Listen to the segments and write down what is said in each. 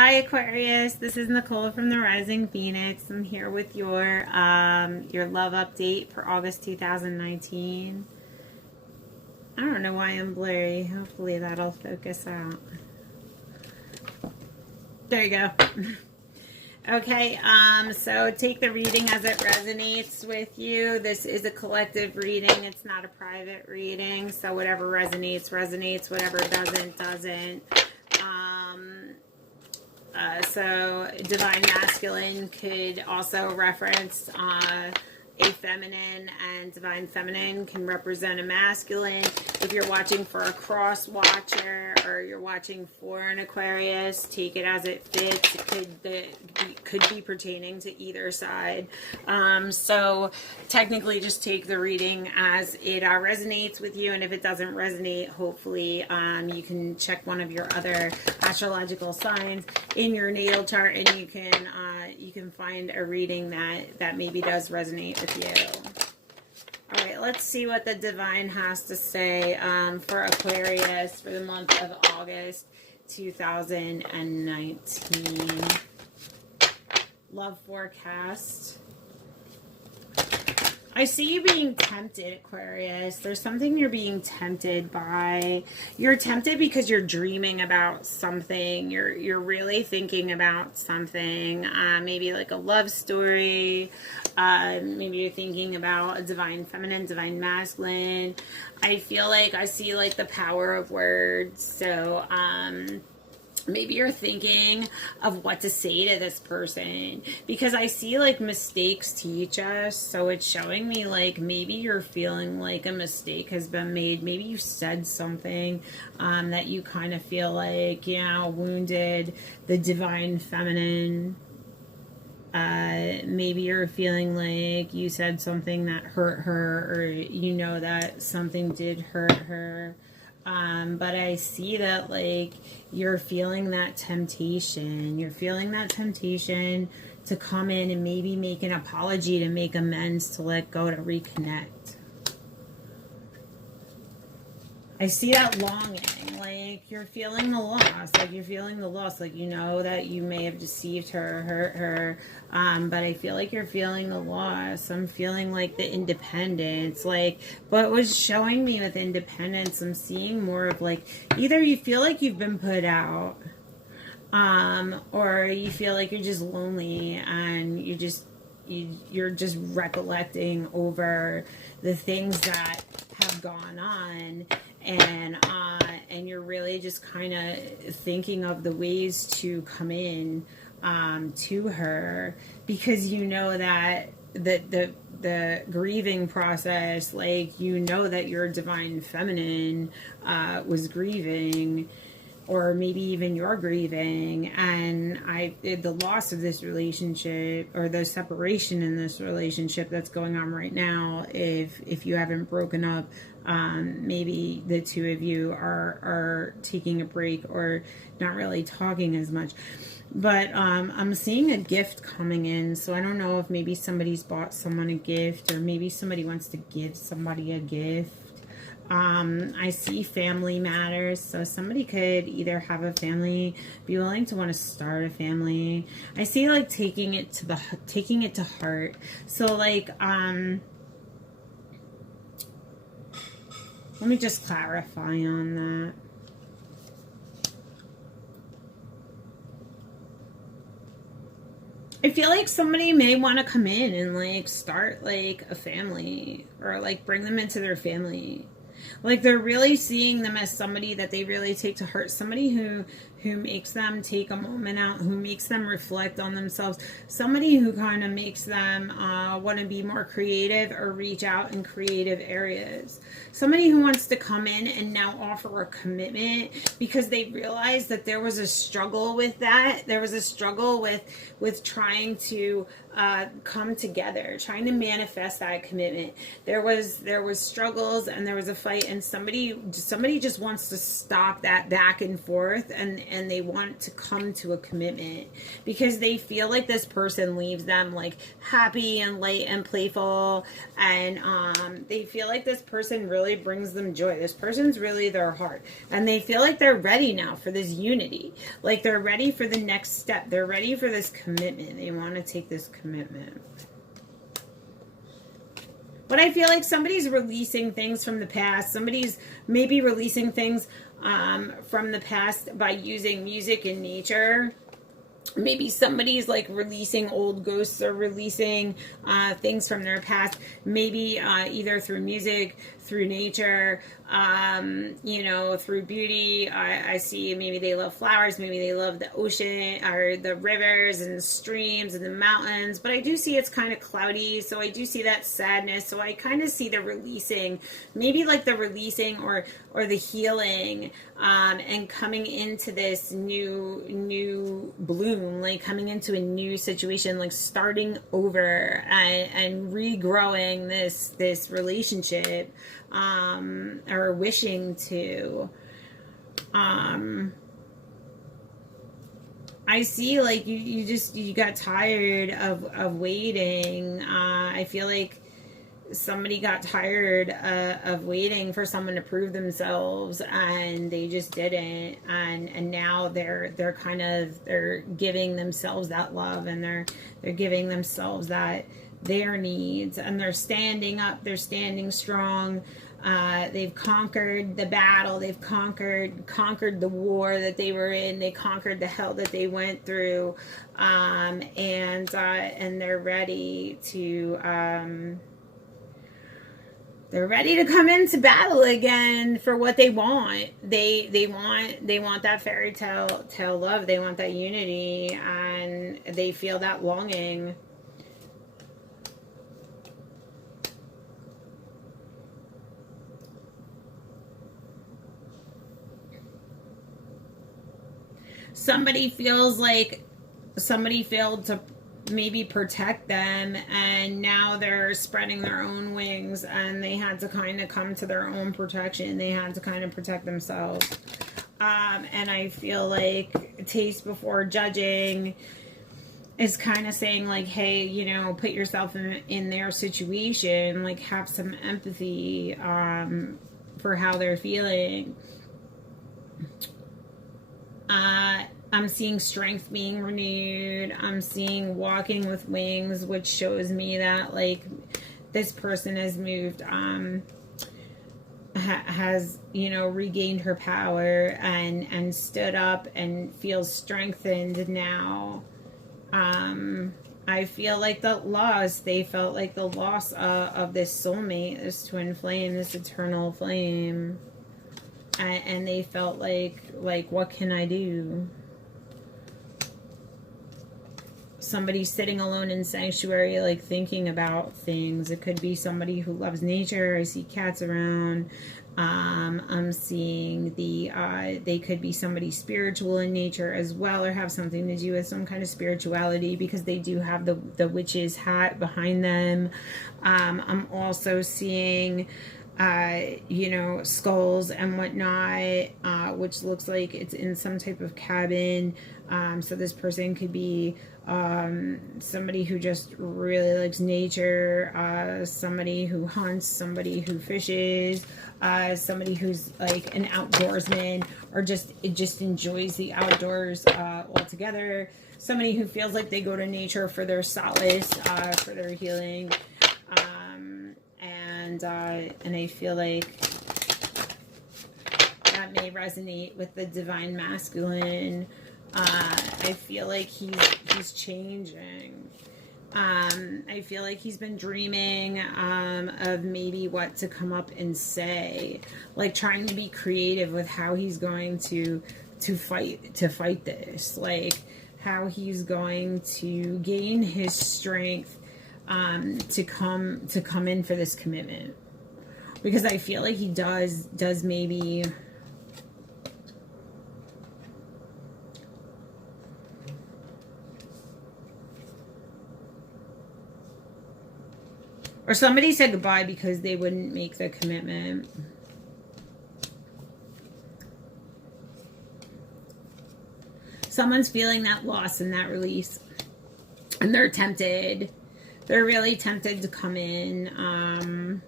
Hi Aquarius, this is Nicole from the Rising Phoenix. I'm here with your love update for August 2019. I don't know why I'm blurry. Hopefully that'll focus out. There you go. Okay, so take the reading as it resonates with you. This is a collective reading. It's not a private reading. So whatever resonates, resonates. Whatever doesn't, doesn't. So divine masculine could also reference a feminine, and divine feminine can represent a masculine. If you're watching for a cross watcher or you're watching for an Aquarius, take it as it fits. It could be pertaining to either side. So technically just take the reading as it resonates with you, and if it doesn't resonate, hopefully you can check one of your other astrological signs in your natal chart, and you can find a reading that maybe does resonate with you. All right, let's see what the divine has to say for Aquarius for the month of August 2019. Love forecast. I see you being tempted, Aquarius. There's something you're being tempted by. You're tempted because you're dreaming about something. You're really thinking about something. Maybe like a love story. Maybe you're thinking about a divine feminine, divine masculine. I feel like I see like the power of words. So, maybe you're thinking of what to say to this person, because I see like mistakes teach us. So it's showing me like maybe you're feeling like a mistake has been made. Maybe you said something that you kind of feel like, wounded the divine feminine. Maybe you're feeling like you said something that hurt her, or that something did hurt her. But I see that like you're feeling that temptation. You're feeling that temptation to come in and maybe make an apology, to make amends, to let go, to reconnect. I see that longing, like you're feeling the loss, like that you may have deceived her, hurt her, but I feel like you're feeling the loss. I'm feeling like the independence, but what's showing me with independence, I'm seeing more of like, either you feel like you've been put out, or you feel like you're just lonely, and you're just recollecting over the things that have gone on, and you're really just kind of thinking of the ways to come in to her, because that the grieving process, that your divine feminine was grieving, or maybe even you're grieving, and the loss of this relationship, or the separation in this relationship that's going on right now. If you haven't broken up, maybe the two of you are taking a break or not really talking as much. But I'm seeing a gift coming in, so I don't know if maybe somebody's bought someone a gift, or maybe somebody wants to give somebody a gift. I see family matters, so somebody could either have a family, be willing to want to start a family. I see like taking it to heart. So like, let me just clarify on that. I feel like somebody may want to come in and like start like a family, or like bring them into their family. Like they're really seeing them as somebody that they really take to heart, somebody who makes them take a moment out, who makes them reflect on themselves, somebody who kind of makes them want to be more creative or reach out in creative areas, somebody who wants to come in and now offer a commitment, because they realize that there was a struggle with that. There was a struggle with trying to come together, trying to manifest that commitment. There was struggles, and there was a fight, and somebody just wants to stop that back and forth, and they want to come to a commitment because they feel like this person leaves them like happy and light and playful, and they feel like this person really brings them joy. This person's really their heart, and they feel like they're ready now for this unity. Like they're ready for the next step. They're ready for this commitment. They want to take this commitment. But I feel like somebody's releasing things from the past. Somebody's maybe releasing things from the past by using music and nature. Maybe somebody's like releasing old ghosts or releasing things from their past. Maybe either through music, through nature, you know, through beauty. I see maybe they love flowers. Maybe they love the ocean or the rivers and streams and the mountains. But I do see it's kind of cloudy. So I do see that sadness. So I kind of see the releasing, maybe like the releasing or the healing, and coming into this new bloom, like coming into a new situation, like starting over and regrowing this relationship, or wishing to. I see like you got tired of waiting. I feel like somebody got tired of waiting for someone to prove themselves, and they just didn't, and now they're giving themselves that love, and they're giving themselves that their needs, and they're standing up, they're standing strong. They've conquered the battle, they've conquered the war that they were in, they conquered the hell that they went through, and they're ready to they're ready to come into battle again for what they want. They want that fairy tale love. They want that unity, and they feel that longing. Somebody feels like somebody failed to maybe protect them, and now they're spreading their own wings, and they had to kind of come to their own protection. They had to kind of protect themselves. And I feel like taste before judging is kind of saying like, hey, you know, put yourself in their situation, like have some empathy for how they're feeling. I'm seeing strength being renewed. I'm seeing walking with wings, which shows me that like this person has moved, has, you know, regained her power and stood up and feels strengthened now. I feel like they felt like the loss of this soulmate, this twin flame, this eternal flame. And they felt like, what can I do? Somebody sitting alone in sanctuary, like thinking about things. It could be somebody who loves nature. I see cats around. I'm seeing they could be somebody spiritual in nature as well, or have something to do with some kind of spirituality, because they do have the witch's hat behind them. I'm also seeing you know, skulls and whatnot, which looks like it's in some type of cabin. So this person could be somebody who just really likes nature, somebody who hunts, somebody who fishes, somebody who's like an outdoorsman, or just enjoys the outdoors altogether. Somebody who feels like they go to nature for their solace, for their healing. And I feel like that may resonate with the divine masculine. I feel like he's changing. I feel like he's been dreaming of maybe what to come up and say, like trying to be creative with how he's going to fight this, like how he's going to gain his strength to come in for this commitment, because I feel like he does maybe or somebody said goodbye because they wouldn't make the commitment. someone's feeling that loss and that release. And they're tempted. They're really tempted to come in.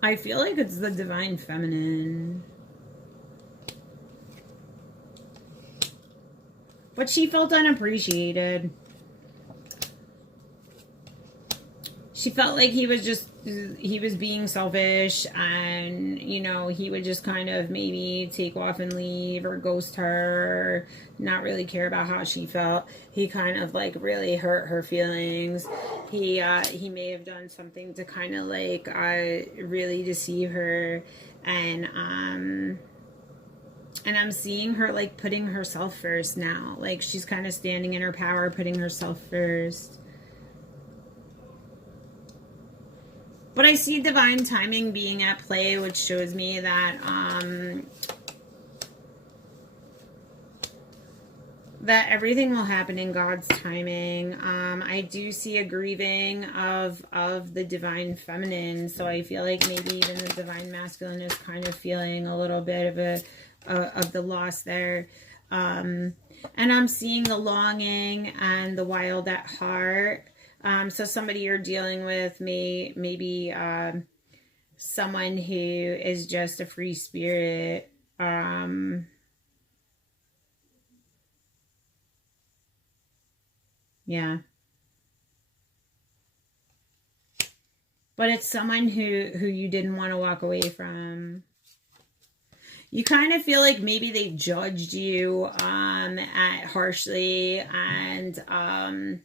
I feel like it's the divine feminine. But she felt unappreciated. She felt like he was being selfish, and, you know, he would just kind of maybe take off and leave or ghost her, not really care about how she felt. He kind of like really hurt her feelings. He may have done something to kind of like really deceive her, and I'm seeing her like putting herself first now. Like she's kind of standing in her power, putting herself first. But I see divine timing being at play, which shows me that that everything will happen in God's timing. I do see a grieving of the divine feminine, so I feel like maybe even the divine masculine is kind of feeling a little bit of the loss there. And I'm seeing the longing and the wild at heart. So somebody you're dealing with maybe someone who is just a free spirit. Yeah. But it's someone who you didn't want to walk away from. You kind of feel like maybe they judged you harshly, and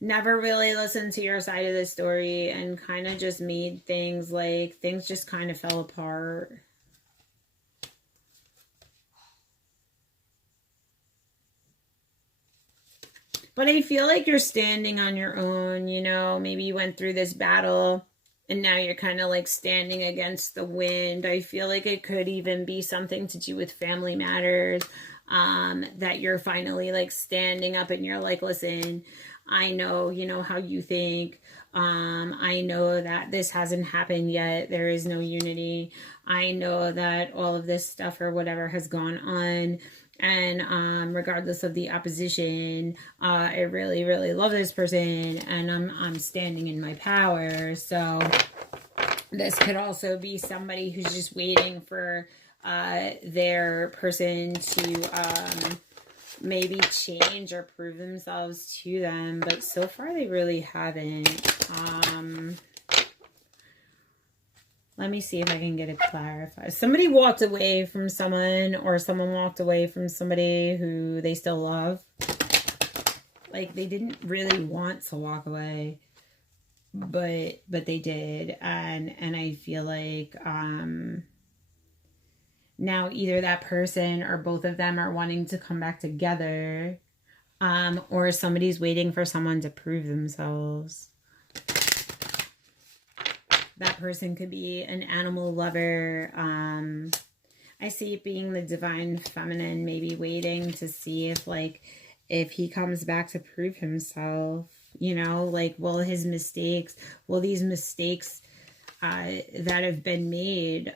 never really listened to your side of the story, and kind of just made things just kind of fell apart. But I feel like you're standing on your own, you know, maybe you went through this battle and now you're kind of like standing against the wind. I feel like it could even be something to do with family matters, that you're finally like standing up and you're like, listen, I know, you know, how you think. I know that this hasn't happened yet. There is no unity. I know that all of this stuff or whatever has gone on. And regardless of the opposition, I really, really love this person, and I'm standing in my power. So this could also be somebody who's just waiting for their person to maybe change or prove themselves to them, but so far they really haven't. Let me see if I can get it clarified. Somebody walked away from someone, or someone walked away from somebody who they still love. Like they didn't really want to walk away, but they did. And I feel like now either that person or both of them are wanting to come back together, or somebody's waiting for someone to prove themselves. That person could be an animal lover. I see it being the divine feminine, maybe waiting to see if he comes back to prove himself. You know, like, will these mistakes that have been made,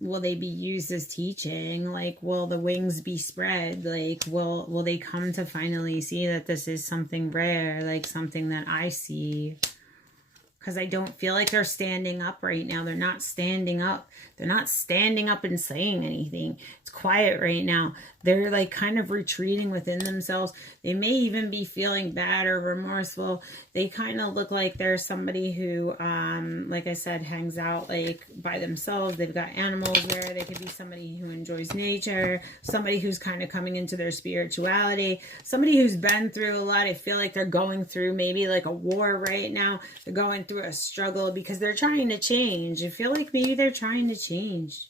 will they be used as teaching? Like, will the wings be spread? Like, will they come to finally see that this is something rare, like something that I see? Because I don't feel like they're standing up right now. They're not standing up. They're not standing up and saying anything. It's quiet right now. They're like kind of retreating within themselves. They may even be feeling bad or remorseful. They kind of look like they're somebody who, like I said, hangs out like by themselves. They've got animals there. They could be somebody who enjoys nature. Somebody who's kind of coming into their spirituality. Somebody who's been through a lot. I feel like they're going through maybe like a war right now. They're going through a struggle because they're trying to change. I feel like maybe they're trying to change.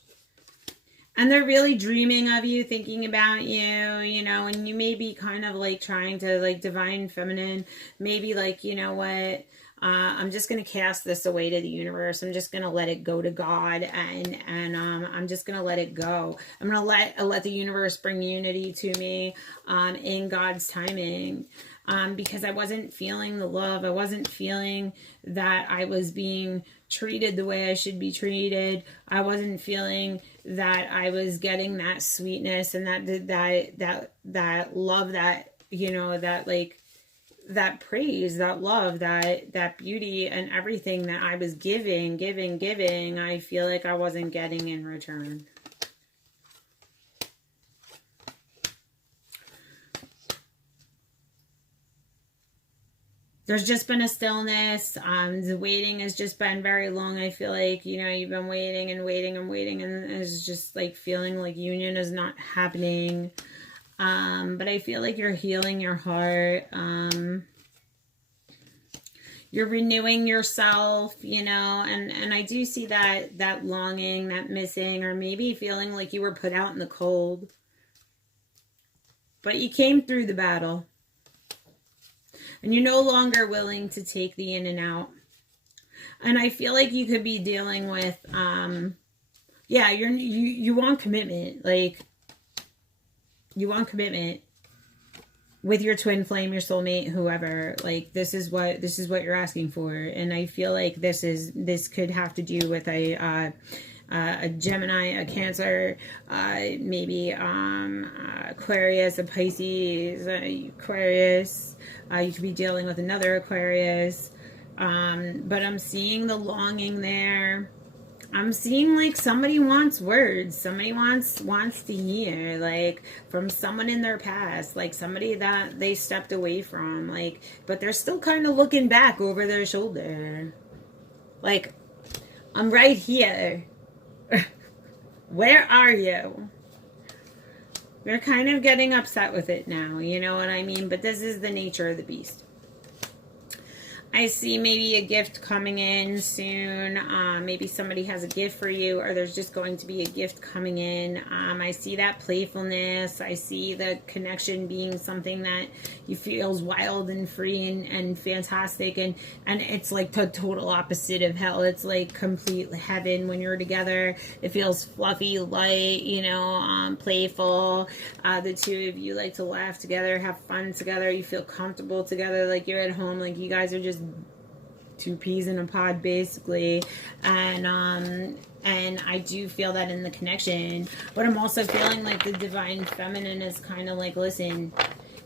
And they're really dreaming of you, thinking about you, you know, and you may be kind of like trying to like divine feminine, maybe like, you know what, I'm just going to cast this away to the universe. I'm just going to let it go to God, and I'm just going to let it go. I'm going to let the universe bring unity to me in God's timing, because I wasn't feeling the love. I wasn't feeling that I was being treated the way I should be treated. I wasn't feeling that I was getting that sweetness and that love, that, you know, that, like, that praise, that love, that beauty and everything that I was giving, I feel like I wasn't getting in return. There's just been a stillness. The waiting has just been very long. I feel like, you know, you've been waiting and waiting and waiting, and it's just like feeling like union is not happening. But I feel like you're healing your heart. You're renewing yourself, you know, and I do see that longing, that missing, or maybe feeling like you were put out in the cold. But you came through the battle. And you're no longer willing to take the in and out. And I feel like you could be dealing with, yeah, you want commitment. Like, you want commitment with your twin flame, your soulmate, whoever. Like, this is what you're asking for. And I feel like this could have to do with a Gemini, a Cancer, maybe Aquarius, a Pisces, Aquarius. You could be dealing with another Aquarius. But I'm seeing the longing there. I'm seeing like somebody wants words. Somebody wants to hear, like, from someone in their past, like somebody that they stepped away from, like, but they're still kind of looking back over their shoulder. Like, I'm right here. Where are you? They're kind of getting upset with it now, you know what I mean? But this is the nature of the beast. I see maybe a gift coming in soon. Maybe somebody has a gift for you, or there's just going to be a gift coming in. I see that playfulness. I see the connection being something that you feels wild and free and fantastic. And it's like the total opposite of hell. It's like complete heaven when you're together. It feels fluffy, light, you know, playful. The two of you like to laugh together, have fun together. You feel comfortable together, like you're at home, like you guys are just two peas in a pod, basically. And I do feel that in the connection, but I'm also feeling like the divine feminine is kind of like, listen,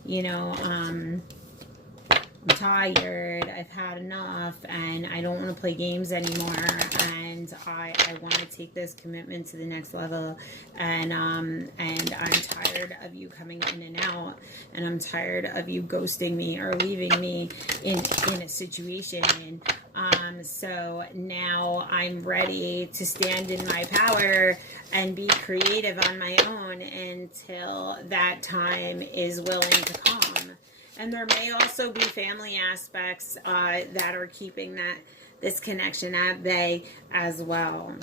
you know, I'm tired, I've had enough, and I don't want to play games anymore, and I want to take this commitment to the next level, and I'm tired of you coming in and out, and I'm tired of you ghosting me or leaving me in a situation. So now I'm ready to stand in my power and be creative on my own until that time is willing to come. And there may also be family aspects that are keeping this connection at bay as well.